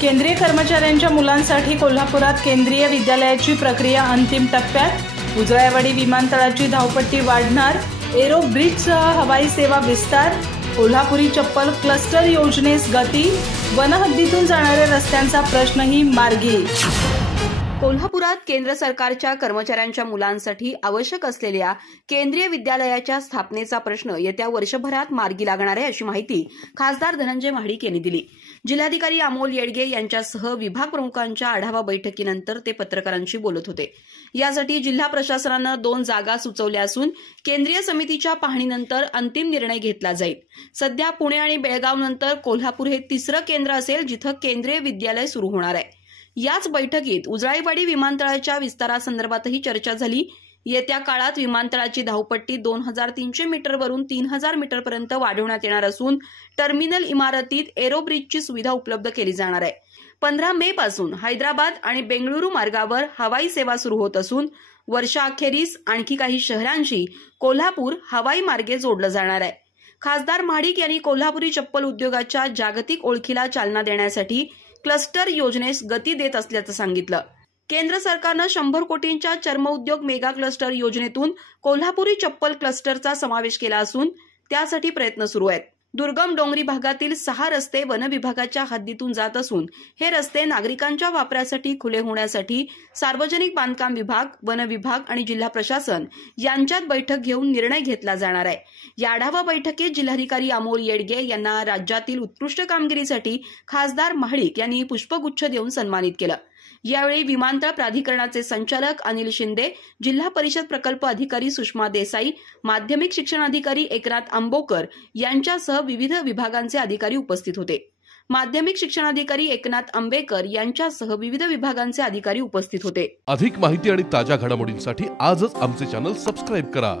केंद्रीय कर्मचाऱ्यांच्या मुलांसाठी कोल्हापुरात केंद्रीय विद्यालयाची प्रक्रिया अंतिम टप्प्यात। उजळाईवाडी विमानतळाची धावपट्टी वाढणार। एरो ब्रिजसह हवाई सेवा विस्तार। कोल्हापुरी चप्पल क्लस्टर योजनेस गती। वनहद्दीतून जाणाऱ्या रस्त्यांचा प्रश्नही मार्गी। कोल्हापुरात केंद्र सरकारच्या कर्मचाऱ्यांच्या मुलांसाठी आवश्यक असलेल्या केंद्रीय विद्यालयाच्या स्थापनेचा प्रश्न येत्या वर्षभरात मार्गी लागणार आहे, अशी माहिती खासदार धनंजय महाडिक यांनी दिली। जिल्हाधिकारी अमोल येडगे यांच्यासह विभाग प्रमुखांच्या आढावा बैठकीनंतर ते पत्रकारांशी बोलत होते। यासाठी जिल्हा प्रशासनाने 2 जागा सुचवल्या असून केंद्रीय समितीच्या पाहणीनंतर अंतिम निर्णय घेतला जाईल। सध्या पुणे आणि बेळगाव नंतर कोल्हापूर हे तिसरं केंद्र असेल जिथं केंद्रीय विद्यालय सुरू होणार आहे। याच बैठकीत उजळाईवाडी विमानतळाच्या विस्तारासंदर्भातही चर्चा झाली। येत्या काळात विमानतळाची धावपट्टी 2300 मीटरवरून 3000 मीटरपर्यंत वाढवण्यात येणार असून टर्मिनल इमारतीत एरो ब्रिजची सुविधा उपलब्ध केली जाणार आहे। 15 मे पासून हैदराबाद आणि बेंगळुरू मार्गावर हवाई सेवा सुरू होत असून वर्षाअखेरीस आणखी काही शहरांशी कोल्हापूर हवाई मार्गे जोडलं जाणार आहे। खासदार महाडिक यांनी कोल्हापुरी चप्पल उद्योगाच्या जागतिक ओळखीला चालना देण्यासाठी क्लस्टर योजनेस गती देत असल्याचं सांगितलं। केंद्र सरकारनं 100 कोटींच्या चर्मउद्योग मेगा क्लस्टर योजनेतून कोल्हापुरी चप्पल क्लस्टरचा समावेश केला असून त्यासाठी प्रयत्न सुरू आहेत। दुर्गम डोंगरी भागातील 6 रस्ते वन विभागाच्या हद्दीतून जात असून हे रस्ते नागरिकांच्या वापरासाठी खुले होण्यासाठी सार्वजनिक बांधकाम विभाग, वन विभाग आणि जिल्हा प्रशासन यांच्यात बैठक घेऊन निर्णय घेतला जाणार आहे। या आढावा बैठकीत जिल्हाधिकारी अमोल येडगे यांना राज्यातील उत्कृष्ट कामगिरीसाठी खासदार महाडिक यांनी पुष्पगुच्छ देऊन सन्मानित केलं। यावेळी विमानतळ प्राधिकरणाचे संचालक अनिल शिंदे, जिल्हा परिषद प्रकल्प अधिकारी सुषमा देसाई, माध्यमिक शिक्षण अधिकारी एकनाथ आंबोकर यांच्यासह विविध विभागांचे अधिकारी उपस्थित होते। माध्यमिक शिक्षणाधिकारी एकनाथ आंबेकर यांच्यासह विविध विभागांचे अधिकारी उपस्थित होते। अधिक माहिती आणि ताज्या घडामोडींसाठी आजच आमचे चॅनल सबस्क्राइब करा।